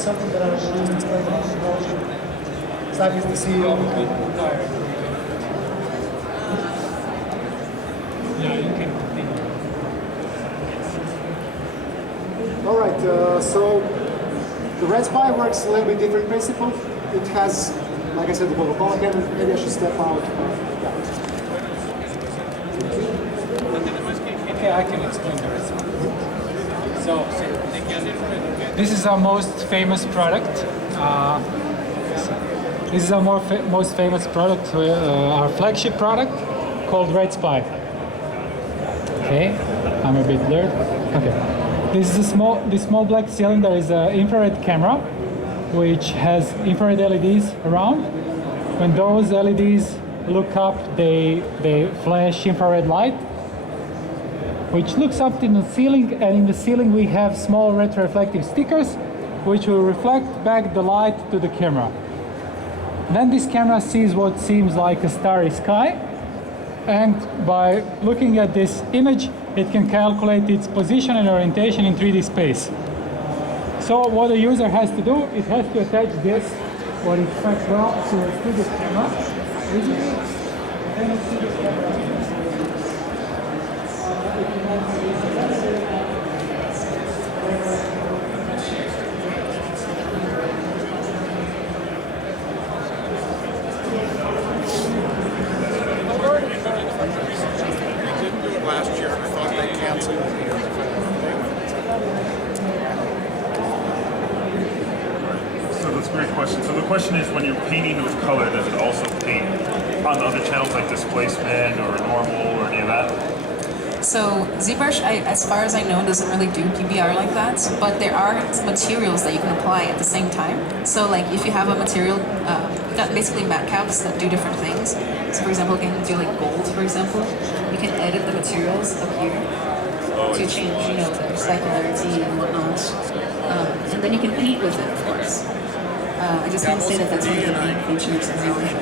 something that I was used to explain about technology. Zach is the CEO of the company. Yeah, you can continue. All right, so the Red Spy works a little bit different principle. It has, like I said, the Coca-Cola can. Maybe I should step out. Yeah. Okay, I can explain the rest. So, this is our most famous product. This is our most famous product, our flagship product, called Red Spy. Okay, I'm a bit blurred. Okay, this is this small black cylinder is an infrared camera, which has infrared LEDs around. When those LEDs look up, they flash infrared light, which looks up in the ceiling, and in the ceiling we have small retroreflective stickers, which will reflect back the light to the camera. Then this camera sees what seems like a starry sky, and by looking at this image, it can calculate its position and orientation in 3D space. So what the user has to do, it has to attach this, what it tracks well, to the camera, visually, and to the camera. Last year, I thought they canceled. So that's a great question. So the question is, when you're painting with color, does it also paint on the other channels like displacement or normal or any of that? So ZBrush, as far as I know, doesn't really do PBR like that, but there are materials that you can apply at the same time. So like if you have a material, got basically matte caps that do different things. So for example, you can do like gold, for example. You can edit the materials up here to change, you know, the recyclability and whatnot. And then you can paint with it, of course. I just want to say that that's one of the main features of ZBrush.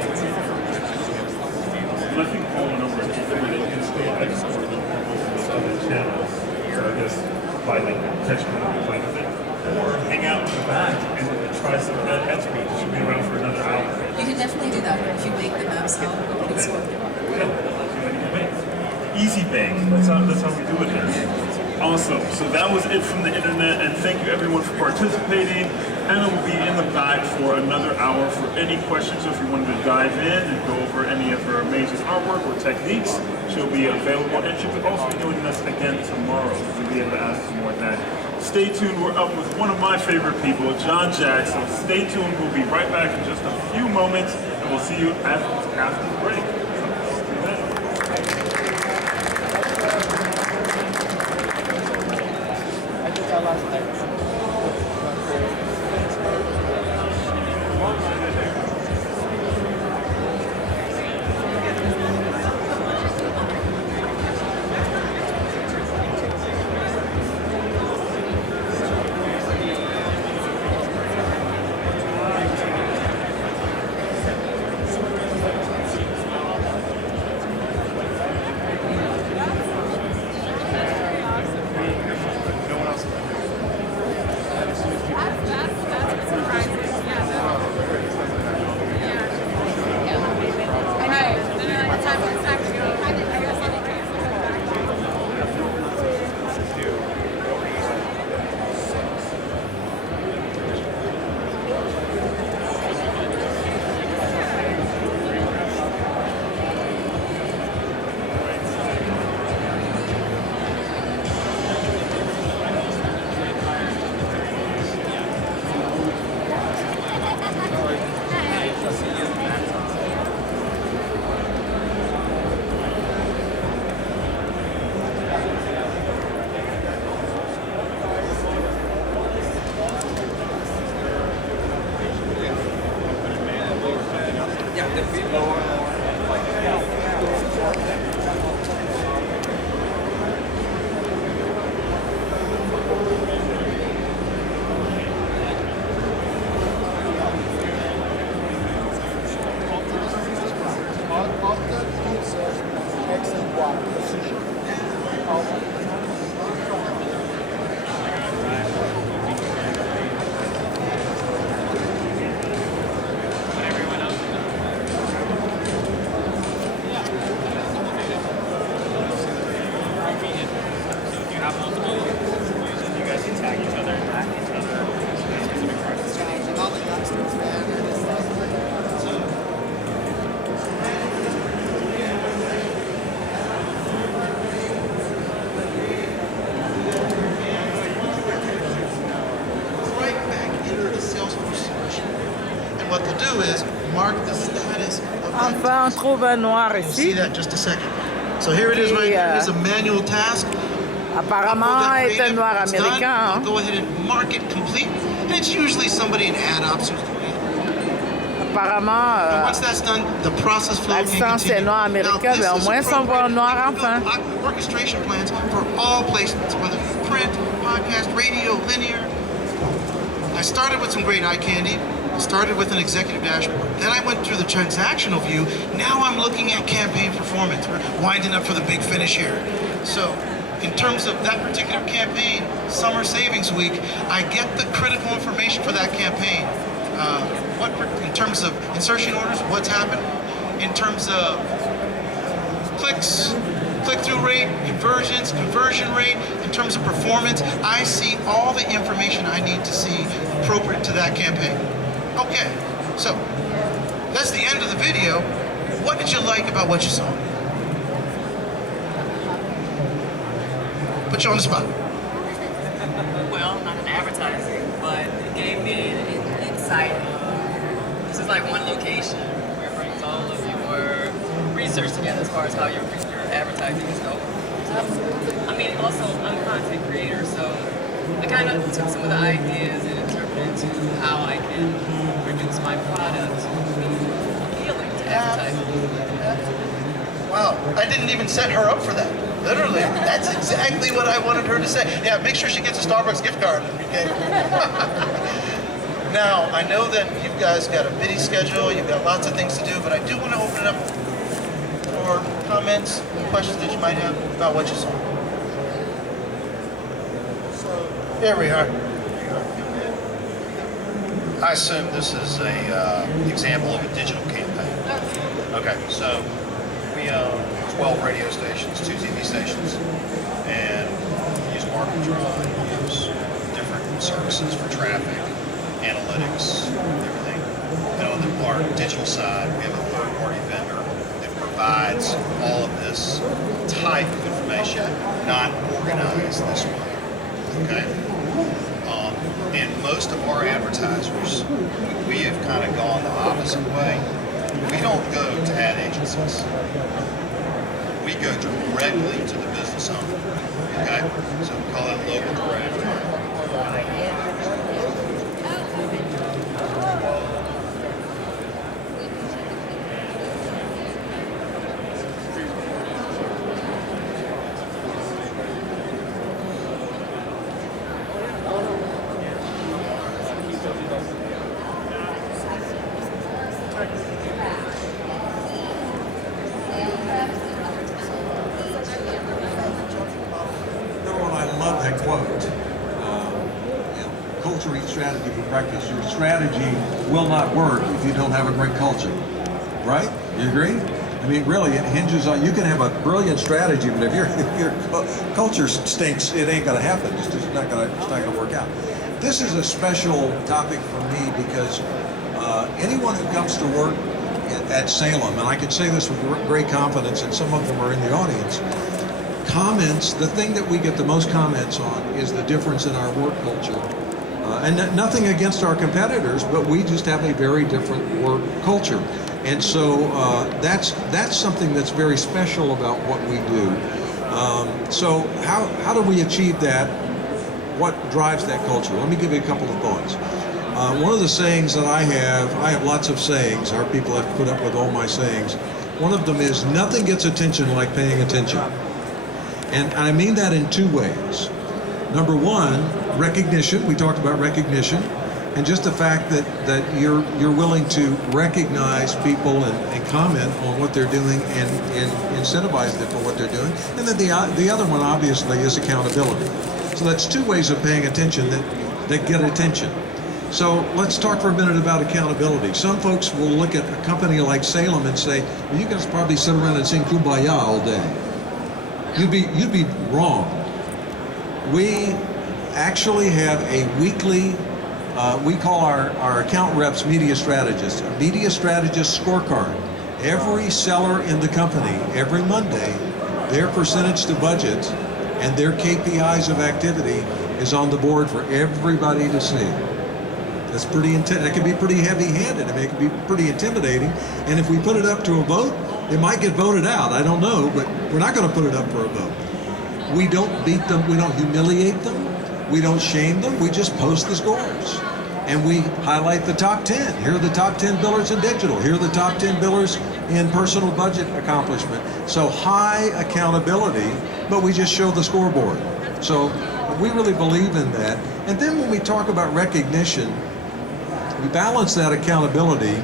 I think going over it, you can still export the other channels. So I guess by like catching it and playing with it, or hang out in the back and try some of that head speed. It should be around for another hour. You can definitely do that if you make the maps out. Easy bake. That's how we do it here. Awesome. So that was it from the internet, and thank you everyone for participating. Anna will be in the back for another hour for any questions. So if you wanted to dive in and go over any of her amazing artwork or techniques, she'll be available, and she'll also be joining us again tomorrow. You'll be able to ask some more of that. Stay tuned. We're up with one of my favorite people, John Jackson. Stay tuned. We'll be right back in just a few moments, and we'll see you after the break. tag each other and hack each other in specific parts. Right back into the Salesforce solution. And what they'll do is mark the status of that Enfin, on trouve un noir You'll see ici. that in just a second. So here it is right here. It is a manual task. Apparemment, est un noir It's done. américain. I'll Hein? go ahead and mark it complete. And it's usually somebody in ad ops who's doing it. Apparemment, And once that's done, the process flow la can distance continue. est noir Now, américain, this mais au is a moins on voit program un noir that can enfin. build orchestration plans for all placements, whether print, podcast, radio, linear. I started with some great eye candy. I started with an executive dashboard. Then I went through the transactional view. Now I'm looking at campaign performance. We're winding up for the big finish here. So in terms of that particular campaign, Summer Savings Week, I get the critical information for that campaign. In terms of insertion orders, what's happened? In terms of clicks, click-through rate, conversions, conversion rate, in terms of performance, I see all the information I need to see appropriate to that campaign. Okay, so that's the end of the video. What did you like about what you saw? Put you on the spot. Well, not an advertising, but it gave me an insight of this is like one location where it brings all of your research together as far as how your advertising is going. I mean, also, I'm a content creator, so I kind of took some of the ideas and interpreted it to how I can produce my product to be appealing to advertising. Wow, I didn't even set her up for that. Literally, that's exactly what I wanted her to say. Yeah, make sure she gets a Starbucks gift card. Okay. Now, I know that you guys got a busy schedule, you've got lots of things to do, but I do want to open it up for comments, questions that you might have about what you saw. There we are. I assume this is a example of a digital campaign. Okay, so we own 12 radio stations, 2 TV stations, and use Marketron, use different services for traffic, analytics, everything. And on our digital side, we have a third-party vendor that provides all of this type of information, not organized this way. Okay? And most of our advertisers, we have kind of gone the opposite way. We don't go to ad agencies. We go directly to the business owner. Okay? So we call that local direct. Culture eats strategy for breakfast. Your strategy will not work if you don't have a great culture, right? You agree? I mean, really, it hinges on, you can have a brilliant strategy, but if your culture stinks, it ain't gonna happen. It's just not gonna work out. This is a special topic for me because anyone who comes to work at Salem, and I can say this with great confidence, and some of them are in the audience, comments, the thing that we get the most comments on is the difference in our work culture. And nothing against our competitors, but we just have a very different work culture. And so that's something that's very special about what we do. So how do we achieve that? What drives that culture? Let me give you a couple of thoughts. One of the sayings that I have lots of sayings. Our people have put up with all my sayings. One of them is, nothing gets attention like paying attention. And I mean that in two ways. Number one, recognition. We talked about recognition, and just the fact that you're willing to recognize people and comment on what they're doing and incentivize them for what they're doing. And then the other one, obviously, is accountability. So that's two ways of paying attention that get attention. So let's talk for a minute about accountability. Some folks will look at a company like Salem and say, well, you guys probably sit around and sing Kumbaya all day. You'd be wrong. We actually have a weekly, we call our account reps media strategists, a media strategist scorecard. Every seller in the company, every Monday, their percentage to budget and their KPIs of activity is on the board for everybody to see. That's pretty intense. It can be pretty heavy-handed. I mean, it can be pretty intimidating. And if we put it up to a vote, it might get voted out. I don't know, but we're not going to put it up for a vote. We don't beat them. We don't humiliate them. We don't shame them. We just post the scores. And we highlight the top 10. Here are the top 10 billers in digital. Here are the top 10 billers in personal budget accomplishment. So high accountability, but we just show the scoreboard. So we really believe in that. And then when we talk about recognition, we balance that accountability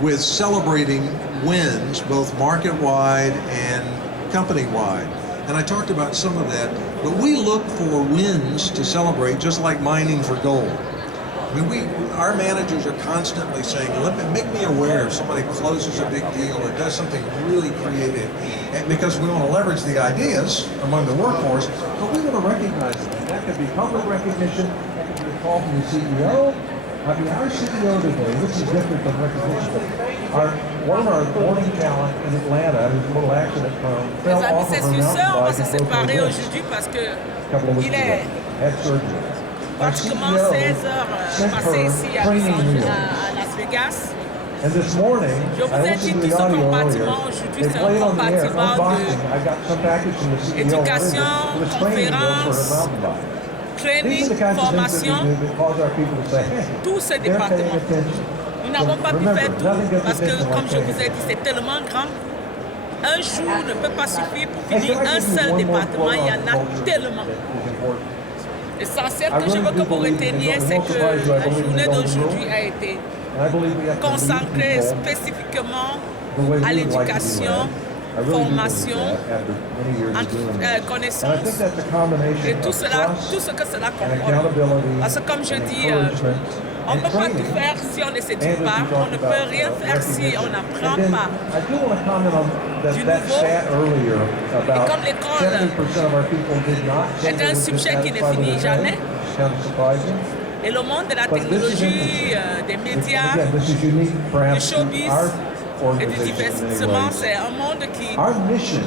with celebrating wins, both market-wide and company-wide. And I talked about some of that, but we look for wins to celebrate, just like mining for gold. I mean, our managers are constantly saying, make me aware if somebody closes a big deal or does something really creative, and because we want to leverage the ideas among the workforce, but we want to recognize them. That could be public recognition, that could be a call from the CEO. I mean, our CEO today, this is different from recognition, but one of our morning talent in Atlanta, who's a little accident prone, fell Les amis, off of c'est her mountain sûr, on va bike se and broke her séparer wrist aujourd'hui parce que a couple of weeks il ago. est Had surgery. Our pratiquement CEO 16 heures sent passées her ici training wheels. à Las Vegas. And this morning, Je vous I ai listened dit to tout the ce audio compartiment earlier. aujourd'hui, They c'est un played on the air, compartiment unboxing. I got some package from the CEO. Éducation, It was training wheels for her conférence, mountain bike. These training, are the kinds of things formation, that we do that cause our people to say, hey, tous ces they're paying départements. attention. Nous n'avons pas pu Remember, faire nothing tout gets parce que, attention comme like je paying vous ai dit, c'est tellement grand. Un jour ne peut pas suffire pour Hey, finir can I un give you seul one more département. quote Il y on en a culture tellement. that is important? L'essentiel I que je really veux do que vous believe in reteniez, the c'est most que surprise I la believe in journée the golden d'aujourd'hui rule. a été And I believe we have to lead consacrée people spécifiquement the way à we would like to be l'éducation, led. I really do believe formation, that after many years of doing that. And I connaissance think that's a combination et tout of cela, trust tout ce que cela and comporte. accountability Parce que comme je and dis, encouragement on ne and peut pas training. tout faire si on ne And s'éduque as pas. we On talked ne about, peut rien faire si recognition. on n'apprend And then pas. I do want to comment on that nouveau. stat earlier about comme l'école 70% of our people did not say est they un were sujet qui ne dissatisfied with finit their jamais. pay, which is kind of surprising. Et le monde de la But this is technologie, interesting. des médias, Again, this is unique du perhaps to showbiz our et du organization in many divertissement, ways. c'est un monde qui Our mission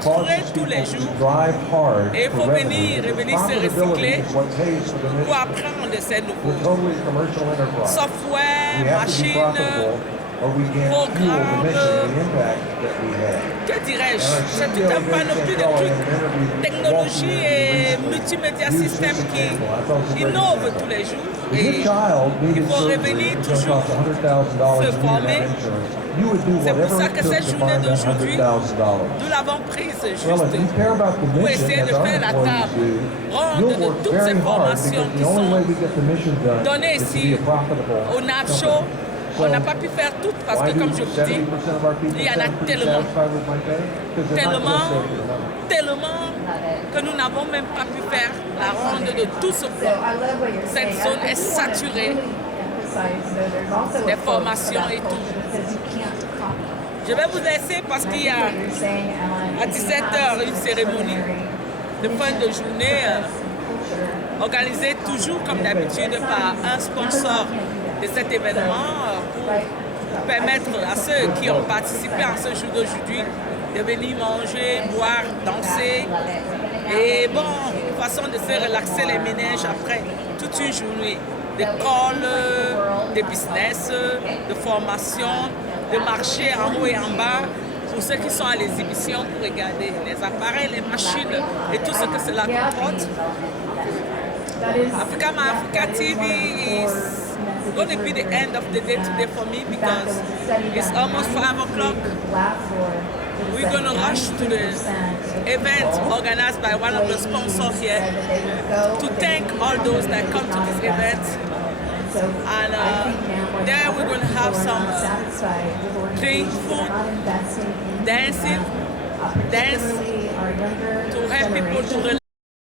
causes tous les people to jours. drive hard Et il for faut revenue. revenir se Profitability recycler is what pays for the pour mission. apprendre de ces We're nouveaux totally a commercial enterprise. software, We have to be machines, profitable or we can't fuel the programmes, mission, the impact that we have. que dirais-je, And our c'est CEO, tout un Greg panoplie de Santel, trucs, in an interview technologie walking et in multimédia recently, système used this qui example. I thought it was a great innovent example. tous les jours. If your Et child il needed faut surgery, revenir it's going to toujours cost $100,000 se a year in former. that insurance. You would do C'est pour whatever ça it que took cette to journée find that d'aujourd'hui, $100,000. nous l'avons prise juste Well, if you care about the pour mission, essayer de as our faire la employees table do, ronde you'll de work toutes ces very hard formations because qui the only way sont we get the mission done données is to ici be a profitable au NAV company. Show. So, On n'a pas pu faire tout parce why que, do comme je vous dis, 70% of our people il y en a sound pretty tellement, satisfied with my pay? Because they're not tellement, just over the number. tellement que nous n'avons même pas pu faire la ronde de tout ce plan. Cette zone est saturée des formations et tout. Je vais vous laisser parce qu'il y a à 17h une cérémonie de fin de journée organisée toujours comme d'habitude par un sponsor de cet événement pour permettre à ceux qui ont participé à ce jour d'aujourd'hui de venir manger, boire, danser. Et bon, une façon de se relaxer les ménages après toute une journée d'école, de business, de formation, de marcher en haut et en bas pour ceux qui sont à l'exhibition pour regarder les appareils, les machines et tout ce que cela comporte. Africa TV is going to be the end of the day today for me because it's almost 5 o'clock. We're going to rush to the event organized by one of the sponsors here to thank all those that come to this event. And there we're going to have some drink, food, dance to help people to relax.